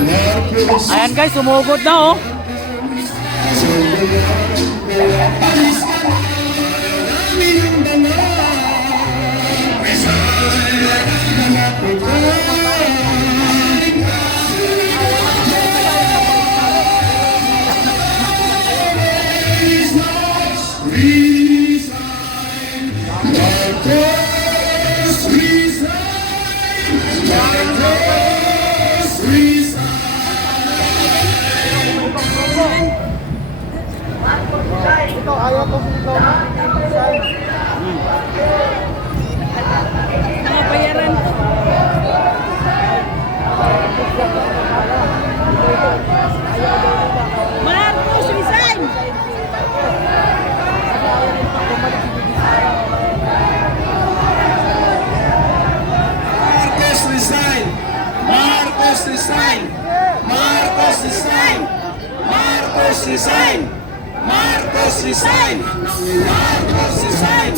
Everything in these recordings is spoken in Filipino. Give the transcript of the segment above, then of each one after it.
Ayan guys, sumugod na oh. Ito, ayaw ko dito. Mga bayaran ko. Marcos, resign! Marcos resign! Marcos resign! Marcos resign! Marcos resign! Marcos resign! Marcos resign! Marcos resign!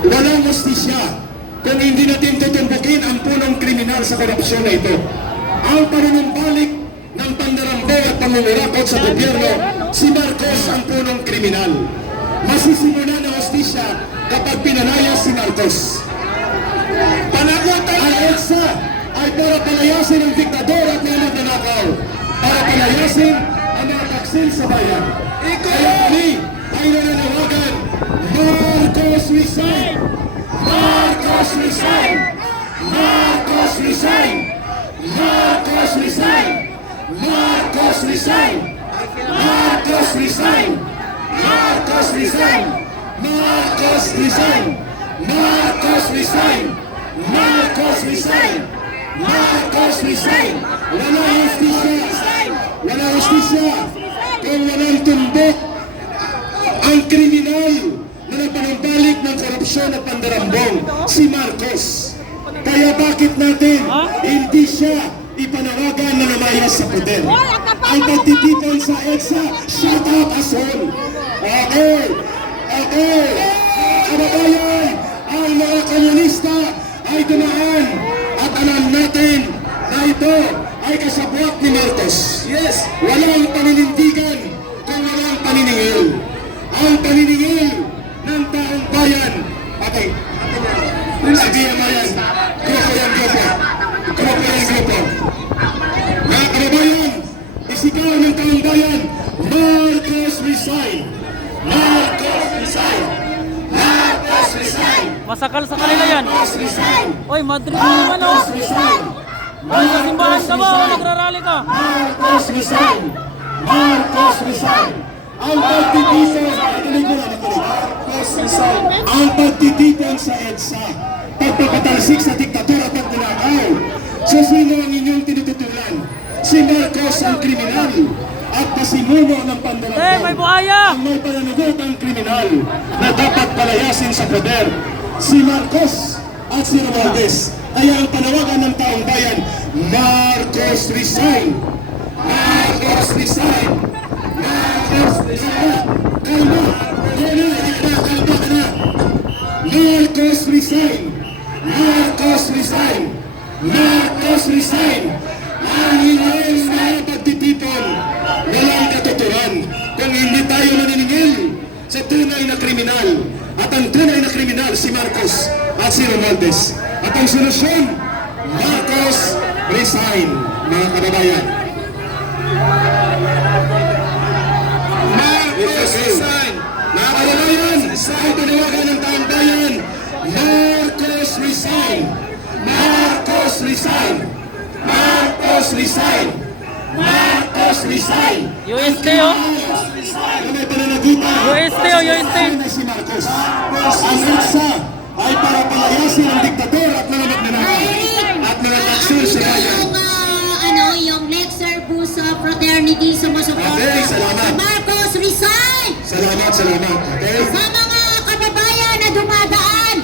Walang hustisya kung hindi natin tutumbukin ang punong kriminal sa korupsyon na ito. Ang panunumbalik ng pandarambo at pangungurakot sa gobyerno, si Marcos ang punong kriminal. Masisimulan ang hustisya kapag pinalayas si Marcos. Panagutan ang EDSA ay para palayasin ang diktador at mga magnanakaw, para palayasin ang mga taksil sa bayan. Kaya kami ay nananawagan, Marcos resign! Marcos resign! Marcos resign! Marcos resign! Marcos resign! Marcos resign! Marcos resign! Marcos resign! Marcos resign! Marcos resign! Marcos resign! Wala hustisya! Wala hustisya! Kung walang tumbok ang kriminal na nagpanumbalik ng korupsyon at pandarambong, si Marcos. Kaya bakit natin hindi siya ipanawagan na namayas sa poder? Ang pagtitipon sa EDSA, shut up asshole! Okay! Okay! Kababayan, ang mga komunista ay dumaan at alam natin na ito ay kasabwat ni Marcos. Yes! Walang paninindigan kung walang paniningil. Ang paniningil ng taong bayan. Okay. Sige ang bayan. Grupo yan, grupo. Grupo yan, grupo. Mga kababayan, isigaw ng taong bayan, Marcos resign! Marcos resign! Marcos resign! Masakal sa kanila yan. Marcos resign! Oy, Madrid naman oh. Marcos resign! Oy, sa simbahan ka ba? Nagrarally ka. Marcos resign! Marcos resign! Ang pagtitipon, Marcos resign! Ang pagtitipon sa EDSA, pagpapatalsik sa diktatura at pagnanakaw. So sino ang inyong tinututulan? Si Marcos ang kriminal at pasimuno ng pandarambong. Eh, may buhaya! Ang may pananagot ang kriminal na dapat palayasin sa poder. Si Marcos at si Romualdez. Kaya ang panawagan ng taong bayan, Marcos resign! Marcos resign! Marcos resign! Kalma! Kalma ka na! Marcos resign! Marcos resign! Marcos resign! Ang inyong mga pagtitipon, walang katuturan kung hindi tayo maniningil sa tunay na kriminal. At ang tunay na kriminal si Marcos at si Romualdez. At ang solusyon, Marcos resign, mga kababayan. Marcos resign! Mga kababayan, ay tinawagan ng taong bayan, Marcos resign! Marcos resign! Marcos resign! Marcos resign! UST oh. Marcos resign! May pananagutan. UST oh, UST. Si Marcos. klase ng diktador at mga magnanakaw at mga naksyon sa bayan. Yung Lexer Puso Fraternity sumusuporta. Okay, salamat. Marcos resign! Salamat. Okay? Sa mga kababayan na dumadaan,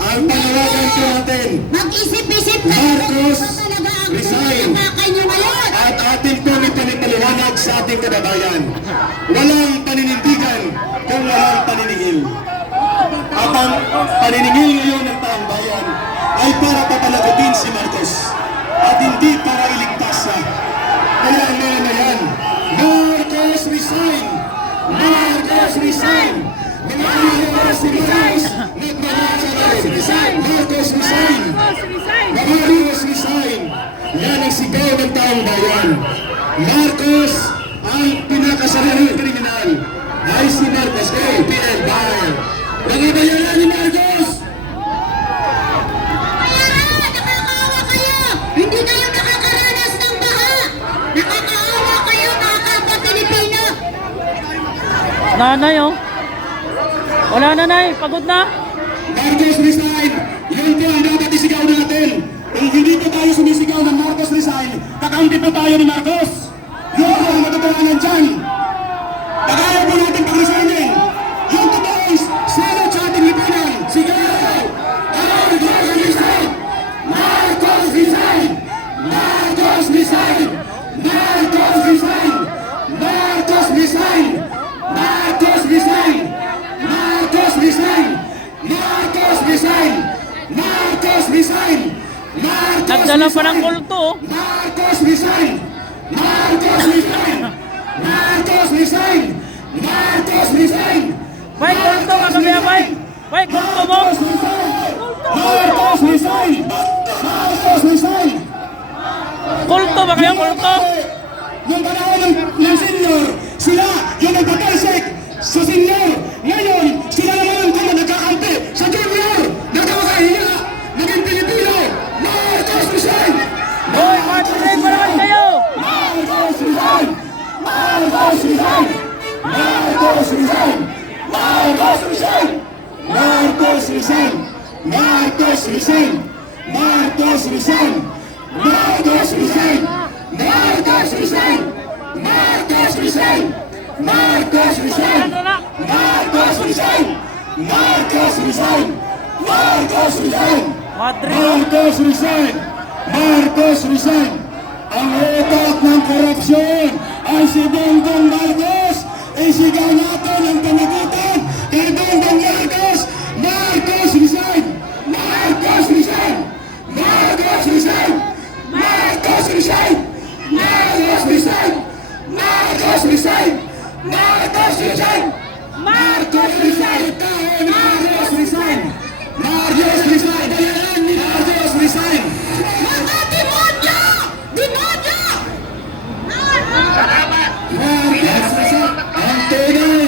Ang panawagan po natin, mag-isip-isip kayo Marcos kung ano talaga ang resign. pagkakakay nyo ngayon. at ating pong ipinipaliwanag sa ating kababayan. Walang paninindigan kung walang paniningil. At ang paniningil ngayon ng taong bayan ay para papalagutin si Marcos at hindi para iligtas siya. Kaya ngayon na yan, Marcos resign! Marcos resign! Mga Marcos resign! Marcos resign! Marcos resign! Marcos resign! Yan ang sigaw ng taong bayan. Marcos ang pinakasariling kriminal. Ay si Marcos. PL Bayan. Nangabayaran ni Marcos! Bayaran! Nakakaawa kayo! Hindi kayo nakakaranas ng baha! Nakakaawa kayo mga kapwa Pilipino! Nanay oh. Wala nanay, pagod na. Marcos resign! Yan po ang dapat isigaw natin. Kung hindi pa tayo sumisigaw ng Marcos resign, kakampi pa tayo ni Marcos. Yun ang matotohanan dyan. Pag-ayaw po natin pag-resignin. Yung totoo is, sino sa ating lipunan? Sigaw! Marcos resign! Marcos resign! Marcos resign! Marcos resign! Marcos resign! Marcos resign! Marcos resign! Marcos resign! Marcos resign! Marcos Nagdala pa ng resign! kulto oh. Marcos resign! Marcos resign! Marcos resign! Marcos resign! Bay, kulto ka kami bay. Bay, kulto mo. Marcos resign! Marcos resign! Kulto ba kayo, kulto? Nung panahon ng senior, sila yung nagpatalsik sa senior. Ngayon, sila naman ang nagkakampi sa junior. Nakakahiya! Naging Pilipino! Marcos resign! Hoy, Martin, pa naman kayo. Marcos resign! Marcos resign! Marcos resign! Marcos resign! Marcos resign! Marcos resign! Marcos resign! Marcos resign! Marcos resign! Marcos resign! Marcos resign! Ano na? Marcos resign! Marcos resign! Marcos resign! Madrid. Marcos resign! Marcos resign! Ang utak ng korupsyon ay si Bongbong Marcos! Isigaw natin ang panagutan kay Bongbong Marcos! Marcos resign! Marcos resign! Marcos resign! Marcos resign! Marcos resign! Marcos resign! Marcos resign! Marcos resign! Marcos resign! Marcos resign! Bayaran ni Marcos resign! Mga demonyo! Demonyo! Marcos resign! Ang tunay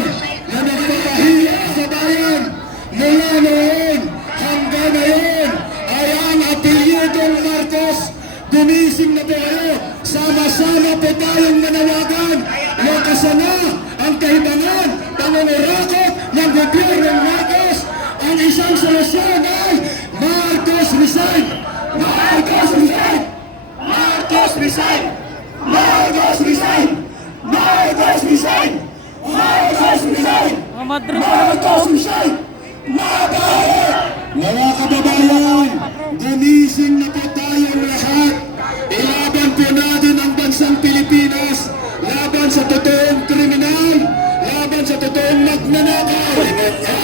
na nagpapahiya sa bayan mula noon hanggang ngayon ay ang apelyidong Marcos. Gumising na po kayo. Sama-sama po tayong manawagan. Wakasan na ang kahibangan, pangungurakot ng gobyernong Marcos. Ang isang solusyon ay Marcos resign! Marcos resign! Marcos resign! Marcos resign! Marcos resign! Marcos resign! Mga Madrid pa naman to. Marcos resign! Mga kababayan, gumising na po tayong lahat. Ilaban po natin ang bansang Pilipinas. Laban sa totoong kriminal. Laban sa totoong magnanakaw.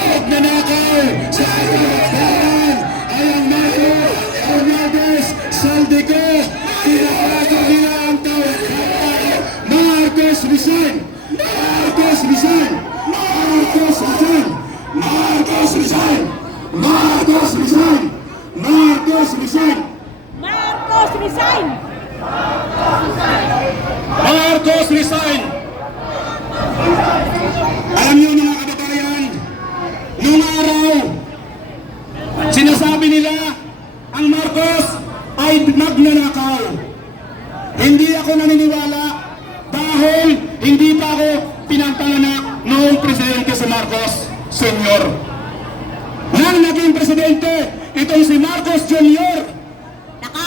Magnanakaw sa kababayan ay ang Mayo Hernandez Saldico. Pinakagawa ang tawag. Marcos resign! Marcos resign! Marcos resign! Marcos resign! Marcos resign! Marcos resign! Marcos resign! Marcos resign! Alam niyo mga kababayan, nung araw, sinasabi nila ang Marcos ay magnanakaw. Hindi ako naniniwala dahil hindi pa ako pinagpalanak noong presidente si Marcos Sr. Nang naging presidente, itong si Marcos Jr.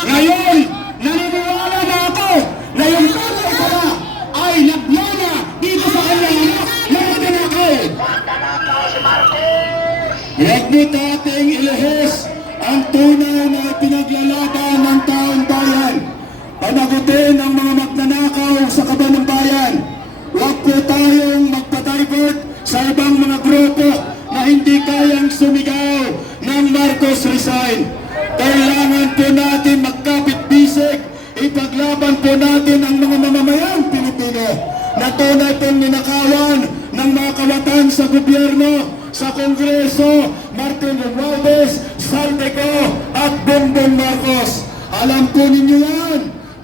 Ngayon, naniniwala na ako na yung tatay pala ay naglana dito sa kanyang anak na nananakaw. Huwag mo dating ilihis ang tunay na pinaglalaban ng taong bayan. Panagutin ang mga magnanakaw sa kaban ng bayan. Huwag po tayong magpa-divert sa ibang mga grupo na hindi kayang sumigaw ng Marcos resign. Kailangan po natin magkapit-bisig, ipaglaban po natin ang mga mamamayang Pilipino na tunay pong ninakawan ng mga kawatan sa gobyerno, sa Kongreso, Martin Romualdez, Saldico at Bongbong Marcos. Alam po ninyo yan.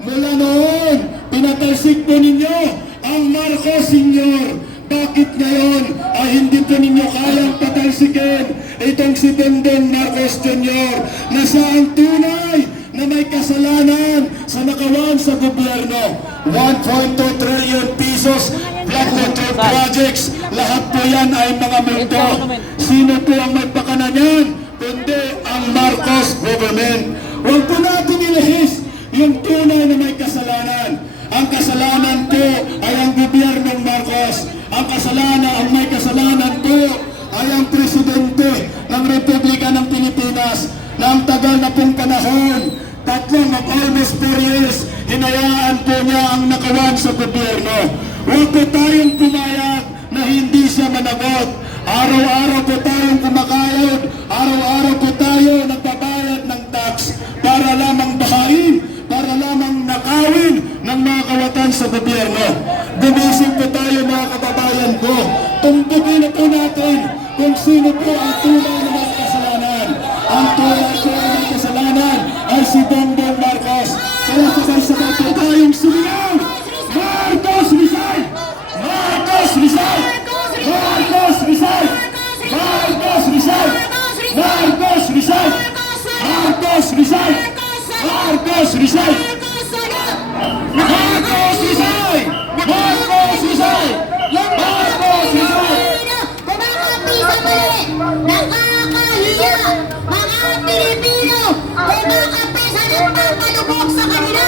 Mula noon, pinatalsik po ninyo ang Marcos Sr. Bakit ngayon ay hindi po ninyo kayang patalsikin itong si Bongbong Marcos Jr. na saan tunay na may kasalanan sa nakawan sa gobyerno? 1.2 trillion pesos flood control projects, lahat po yan ay mga multo. Sino po ang may pakana niyan? Kundi ang Marcos government. Huwag po natin ilihis yung tunay na may kasalanan. Ang kasalanan po ay ang gobyernong Marcos. Ang may kasalanan po ay ang presidente ng Republika ng Pilipinas na ang tagal na pong panahon, tatlong of almost 4 years, hinayaan po niya ang nakawan sa gobyerno. Huwag po tayong pumayag na hindi siya managot. Araw-araw po tayong kumakayod, araw-araw po tayo nagbabayad ng tax para lamang bahain, para lamang nakawin ng mga kawatan sa gobyerno. Gumising po tayo mga kababayan ko. Tumbugin na po natin kung sino po ang tunay na may kasalanan. Ang tunay po na may kasalanan ay si Bongbong Marcos. Kaya sabay-sabay po tayong sumigaw! Marcos resign! Marcos resign! Marcos resign! Marcos resign! Marcos resign! Marcos resign! Marcos resign! Marcos resign! Marcos resign! Marcos resign! Kumakampi sa mali! Nakakahiya! Mga Pilipino! Kumakampi sa nagpapalubog sa kanila!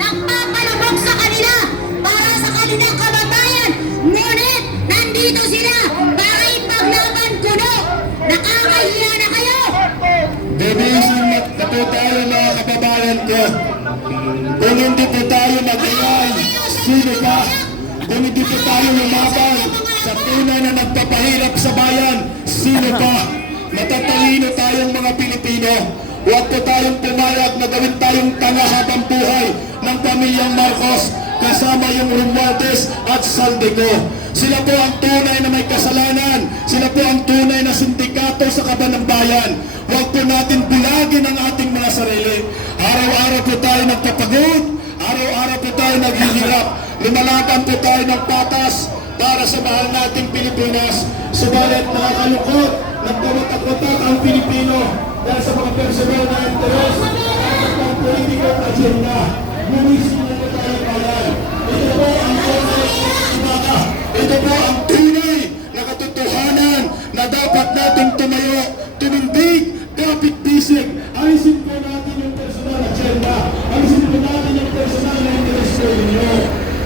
Nagpapalubog sa kanila! Para sa kanilang kababayan! Ngunit, nandito sila! Para ipaglaban kuno! Nakakahiya na kayo! Gumising na po tayo mga kababayan ko. Kung hindi po tayo mag-ingay, sino pa? Kung hindi po tayo lumaban sa tunay na nagpapahirap sa bayan, sino pa? Matatalino tayong mga Pilipino. Huwag po tayong pumayag na gawin tayong tanga habang buhay ng pamilyang Marcos kasama yung Romualdez at Saldico. Sila po ang tunay na may kasalanan. Sila po ang tunay na sindikato sa kaban ng bayan. Huwag po natin bulagin ang ating mga sarili. Araw-araw po tayo nagpapagod. Araw-araw po tayo naghihirap. Lumalaban po tayo ng patas para sa mahal nating Pilipinas. Subalit nakakalungkot, nagpawatak-watak ang Pilipino dahil sa mga personal na interes at ang political agenda. Gumising na po tayo bayan. Ito po ang tunay na ito po ang tunay na katotohanan na dapat natin tumayo, tumindig, kapit-bisig. Alisin po natin yung personal agenda. Alisin po natin yung personal na interes ko ninyo.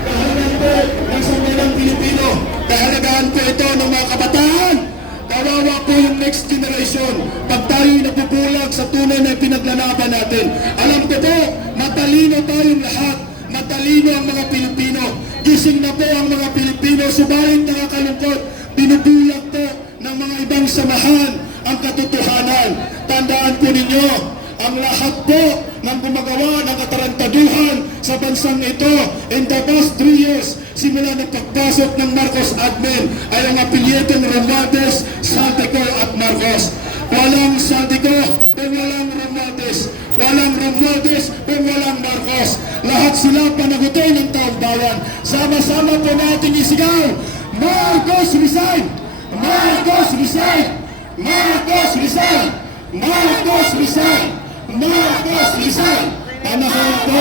Kahalagaan po ng sambayanang Pilipino. Kahalagaan po ito ng mga kabataan. Kawawa po yung next generation pag tayo'y napupulag sa tunay na pinaglalaban natin. Alam ko po, matalino tayong lahat. Matalino ang mga Pilipino. Gising na po ang mga Pilipino. Subalit nakakalungkot, binubulag po ng mga ibang samahan ang katotohanan. Tandaan po ninyo, ang lahat po ng gumagawa ng katarantaduhan sa bansang ito in the past 3 years, simula ng pagpasok ng Marcos admin, ay ang apelyedong Romualdez, Saldico at Marcos. Walang Saldico kung walang Romualdez. Walang Romualdez kung walang Marcos. Lahat sila panagutin ng taong bayan. Sama-sama po natin isigaw, Marcos resign! Marcos resign! Marcos resign! Marcos resign! Marcos resign! Panahon po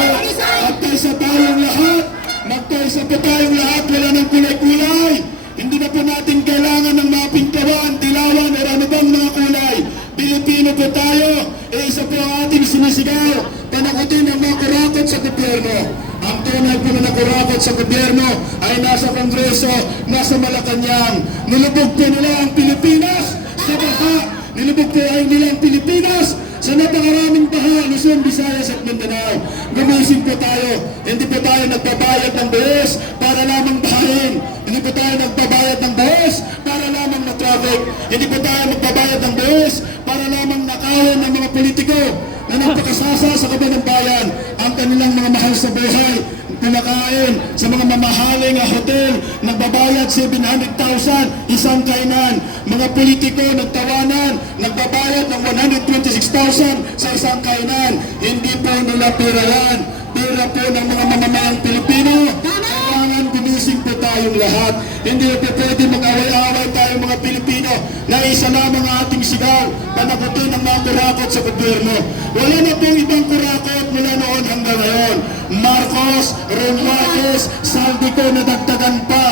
at kaisa tayong lahat. Magkaisa po tayong lahat. Wala ng kulay-kulay. Hindi na po natin kailangan ng mga pintawan, dilawan o ano bang mga kulay. Pilipino Pilipino po tayo, isa po ang ating sinisigaw, panagutin ang mga kurakot sa gobyerno. Ang tunay po na nakurakot sa gobyerno ay nasa Kongreso, nasa Malacanang. Nilubog po nila ang Pilipinas sa baha. Nilubog po ay nila ang Pilipinas sa napakaraming baha, Luzon, Visayas at Mindanao. Gumising po tayo. Hindi po tayo nagbabayad ng buwis para lamang bahain. Hindi po tayo nagbabayad ng buwis para lamang na-traffic. Hindi po tayo nagbabayad ng buwis para lamang nakawin ng mga politiko na napakasasa sa kaban ng bayan ang kanilang mga mahal sa buhay, pinakain sa mga mamahaling hotel, nagbabayad 700,000 isang kainan. Mga politiko nagtawanan, nagbabayad ng 126,000 sa isang kainan. Hindi po nila pera yan. Pera po ng mga mamamayang Pilipino. Kailangan gumising po tayong lahat. Hindi po pwede mag-away-away tayong mga Pilipino na isa lamang ang ating sigaw, panagutin ang mga kurakot sa gobyerno. Wala na pong ibang kurakot mula noon hanggang ngayon. Marcos, Romualdez, Saldico nadagdagan pa.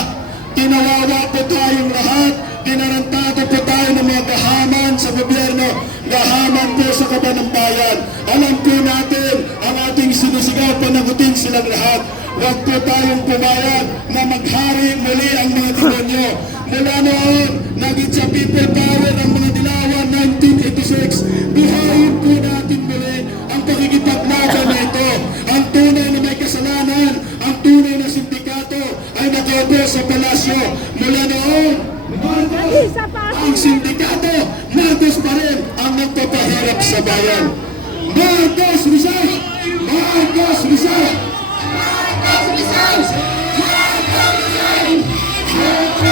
Tinawawa po tayong lahat. Dinarantado po tayo ng mga gahaman sa gobyerno, gahaman po sa kaban ng bayan. Alam po natin ang ating sinisigaw, panagutin silang lahat. Huwag po tayong pumayag na maghari muli ang mga demonyo. Mula noon, naging sa people power ang mga Dilawan 1986. Buhayin po natin muli ang pakikipaglaban na ito. Ang tunay na may kasalanan, ang tunay na sindikato ay nakaupo sa palasyo. Mula noon, Isa pa. ang sindikato, Marcos pa rin ang nagpapahirap sa bayan. Marcos Rizal! Marcos Rizal! Marcos Rizal! Marcos Rizal! Marcos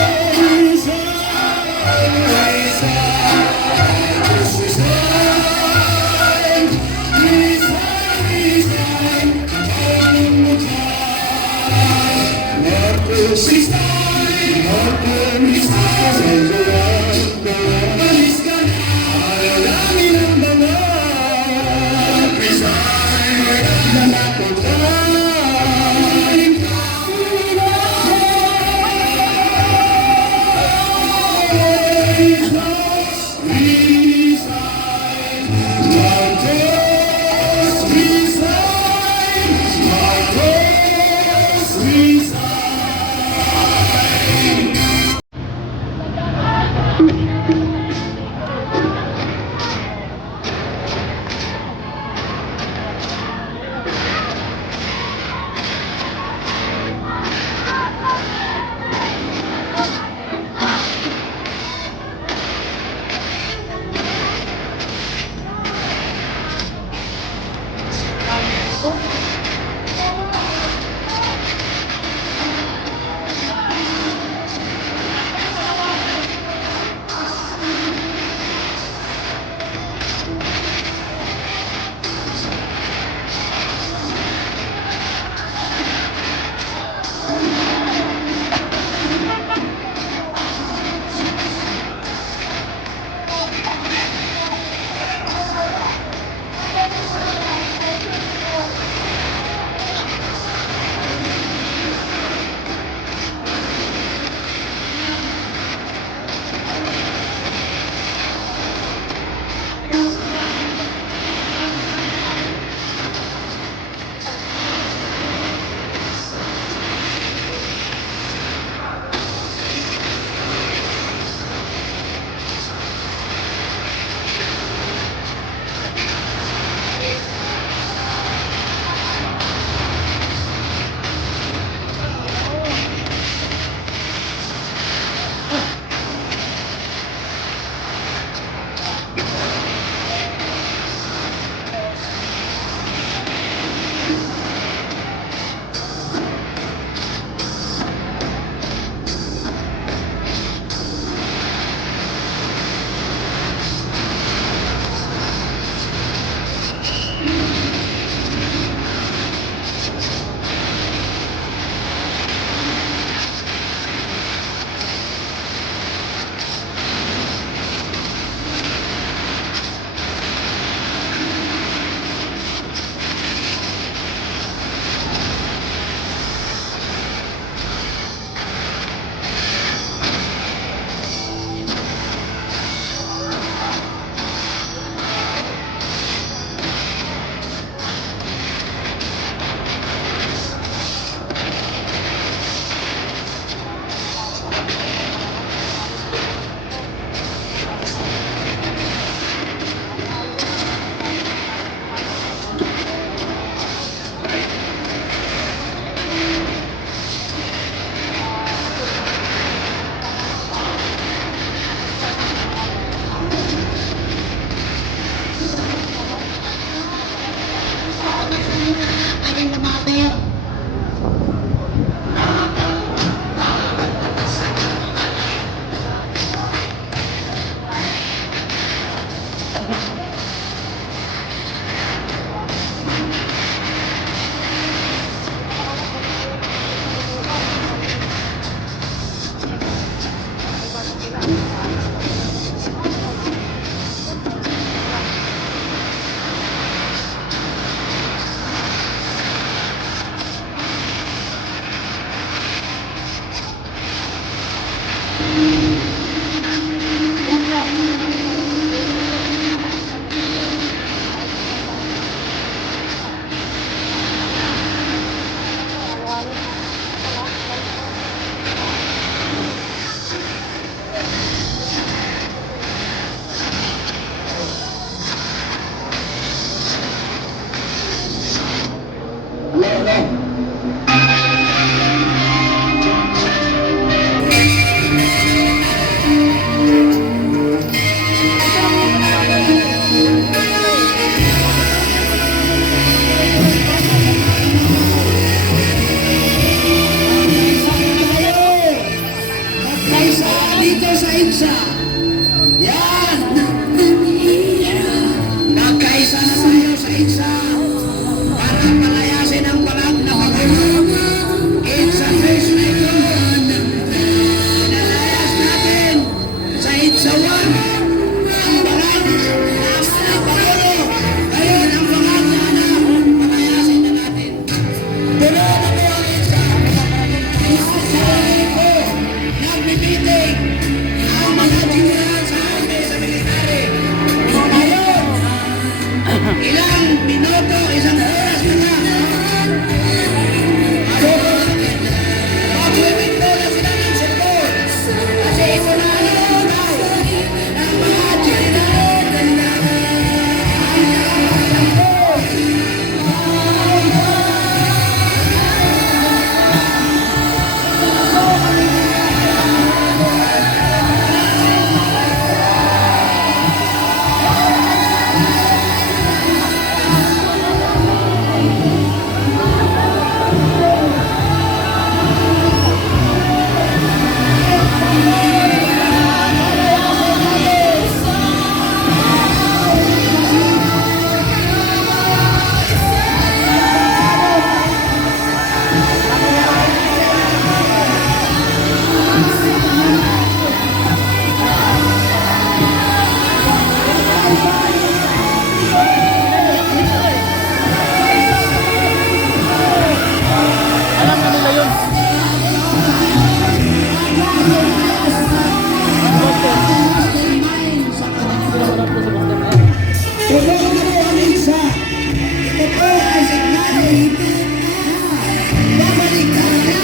Magkaisa dito sa INSA. Yan! Nagkaisa na tayo sa INSA para palayasin ang balag na Pangulo. INSA Face Nation. Nalayas natin sa INSA 1 ang balag na Pangulo. Ngayon ang balag na palayasin na natin. Tuloy na po ang INSA. Nagbibiting ang mga general sa army, sa military. Ngayon, ilang minuto, isang oras na lang. Magwiwin ko na sila ng support. Kasi ito na ang itaw ng mga general. Alam na nila yun. Tulungan mo ang INSA. Ito po ay signal. Babalik na na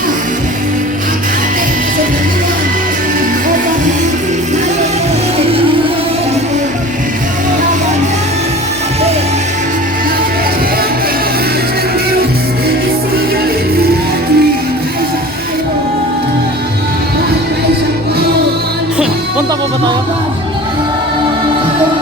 ang ating kasunduan upang Punta po ba tayo?